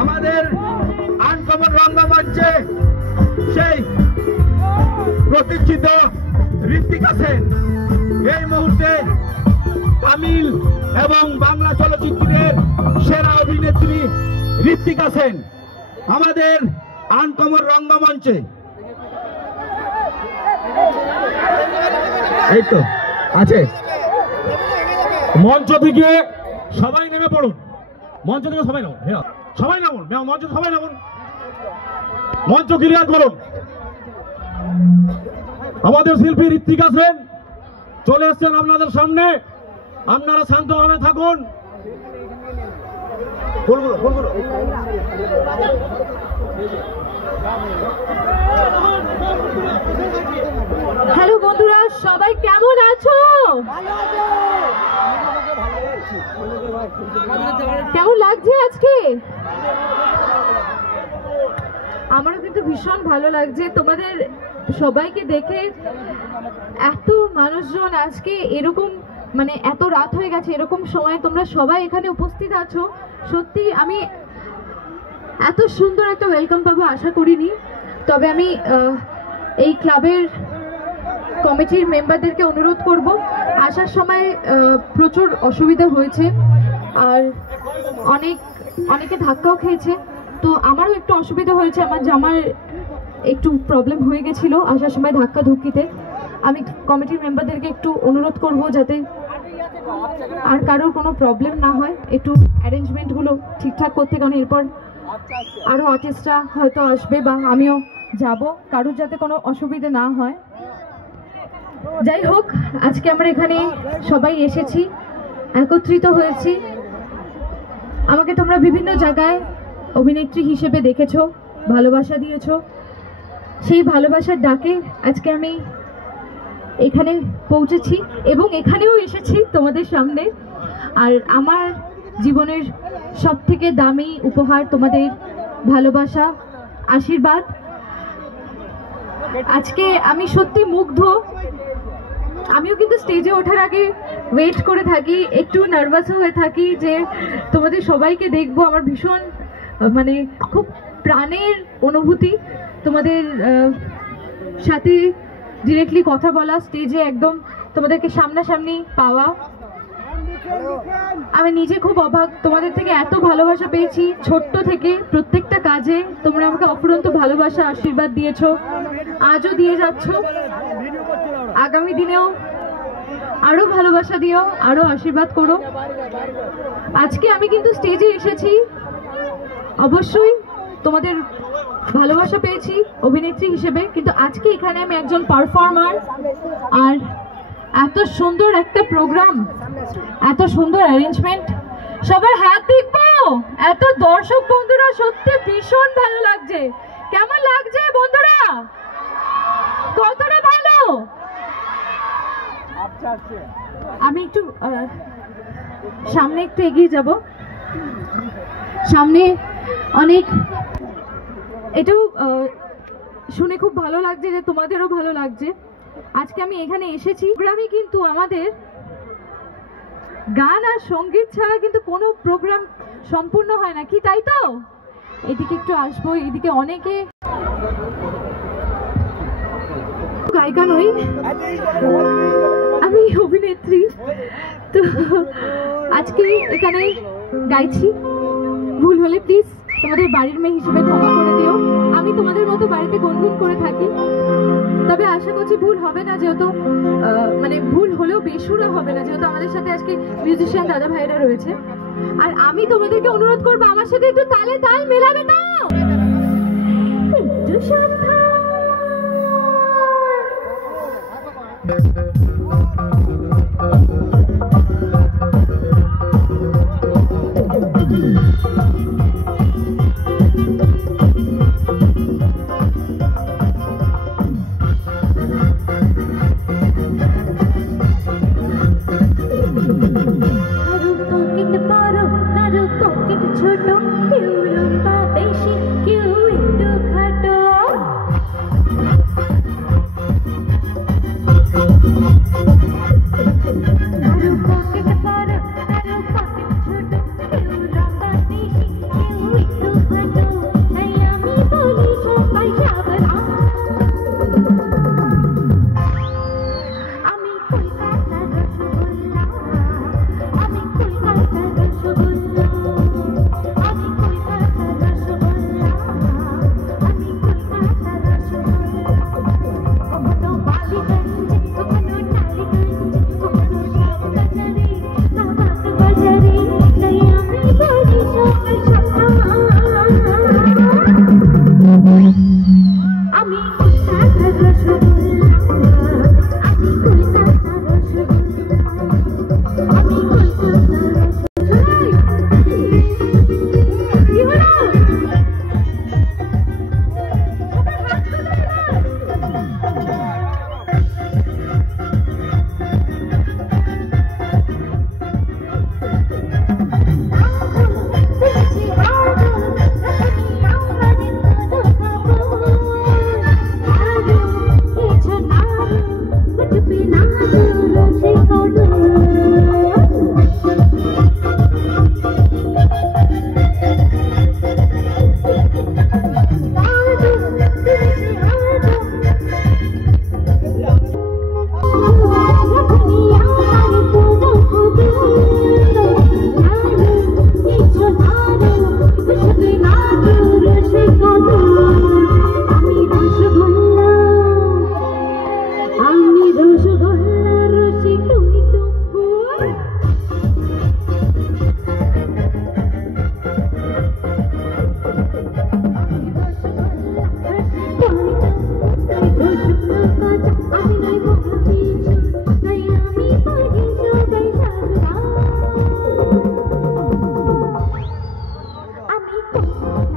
আমাদের আনকমন রঙ্গমঞ্চে সেই প্রতিষ্ঠিত ঋত্বিকা সেন এই মুহূর্তে তামিল এবং বাংলা চলচ্চিত্রের সেরা অভিনেত্রী ঋত্বিকা সেন আমাদের আনকমন রঙ্গমঞ্চে। এই তো আছে, মঞ্চ থেকে সবাই নেমে পড়ুন, মঞ্চ থেকে সবাই নামুন, হ্যাঁ সবাই নামুন, মঞ্চ সবাই নামুন, মঞ্চ ক্লিয়ার করুন। আমাদের শিল্পী ঋত্বিকা সেন চলে এসছেন আপনাদের সামনে, আপনারা শান্তভাবে থাকুন। হ্যালো বন্ধুরা, সবাই কেমন আছো? কেমন লাগছে আজকে? আমারও কিন্তু ভীষণ ভালো লাগছে তোমাদের সবাইকে দেখে। এত মানুষজন আজকে এরকম, মানে এত রাত হয়ে গেছে, এরকম সময় তোমরা সবাই এখানে উপস্থিত আছো। সত্যি আমি এত সুন্দর একটা ওয়েলকাম পাবো আশা করিনি। তবে আমি এই ক্লাবের কমিটির মেম্বারদেরকে অনুরোধ করব, আসার সময় প্রচুর অসুবিধা হয়েছে আর অনেকে ধাক্কাও খেয়েছে, তো আমারও একটু অসুবিধা হয়েছে। আমার জামার একটু প্রবলেম হয়ে গেছিল আসার সময় ধাক্কা ধুক্কিতে। আমি কমিটির মেম্বারদেরকে একটু অনুরোধ করব যাতে আর কারোর কোনো প্রবলেম না হয়, একটু অ্যারেঞ্জমেন্টগুলো ঠিকঠাক করতে, কারণ এরপর আরও আর্টিস্টরা হয়তো আসবে বা আমিও যাব, কারোর যাতে কোনো অসুবিধা না হয়। যাই হোক, আজকে আমরা এখানে সবাই এসেছি, একত্রিত হয়েছি। আমাকে তোমরা বিভিন্ন জায়গায় অভিনেত্রী হিসেবে দেখেছো, ভালোবাসা দিয়েছো। সেই ভালোবাসার ডাকে আজকে আমি এখানে পৌঁছেছি এবং এখানেও এসেছি তোমাদের সামনে। আর আমার জীবনের সবথেকে দামি উপহার তোমাদের ভালোবাসা, আশীর্বাদ। আজকে আমি সত্যি মুগ্ধ। আমিও কিন্তু স্টেজে ওঠার আগে ওয়েট করে থাকি, একটু নার্ভাসও হয়ে থাকি যে তোমাদের সবাইকে দেখবো। আমার ভীষণ মানে খুব প্রাণের অনুভূতি তোমাদের সাথে ডিরেক্টলি কথা বলা, স্টেজে একদম তোমাদেরকে সামনাসামনি পাওয়া। আমি নিজে খুব অবাক, তোমাদের থেকে এত ভালোবাসা পেয়েছি ছোট্ট থেকে। প্রত্যেকটা কাজে তোমরা আমাকে অফুরন্ত ভালোবাসা, আশীর্বাদ দিয়েছো, আজও দিয়ে যাচ্ছ। আগামী দিনেও আরো ভালোবাসা দিও, আরো আশীর্বাদ করো। আজকে আমি কিন্তু স্টেজে এসেছি, অবশ্যই তোমাদের ভালোবাসা পেয়েছি অভিনেত্রী হিসেবে, কিন্তু আজকে এখানে আমি একজন পারফর্মার। আর এত সুন্দর একটা প্রোগ্রাম, এত সুন্দর অ্যারেঞ্জমেন্ট, সবার হাত দেখবো, এত দর্শক বন্ধুরা, সত্যি ভীষণ ভালো লাগছে। কেমন লাগছে বন্ধুরা? কতটা ভালো? আমি একটু সামনে একটু এগিয়ে যাব। সামনে অনেক, এটাও শুনে খুব ভালো লাগছে যে তোমাদেরও ভালো লাগছে। আজকে আমি এখানে এসেছি। প্রোগ্রামে কিন্তু আমাদের গান আর সঙ্গীত ছাড়া কিন্তু কোনো প্রোগ্রাম সম্পূর্ণ হয় না, কি তাই তো? এদিকে একটু আসবো, এদিকে অনেকে, গায়িকা নই আমি, অভিনেত্রী। তো আজকে এখানে গাইছি, ভুল হলে প্লিজ তোমাদের বাড়ির মেয়ে হিসেবে ক্ষমা করে দিও। আমি তোমাদের মতো বাড়িতে গুনগুন করে থাকি, তবে আশা করছি ভুল হবে না, যেহেতু মানে ভুল হলেও বেসুরা হবে না, যেহেতু আমাদের সাথে আজকে মিউজিশিয়ান দাদা ভাইরা রয়েছে। আর আমি তোমাদেরকে অনুরোধ করবো আমার সাথে একটু তালে তাল মেলাবে তো। আমি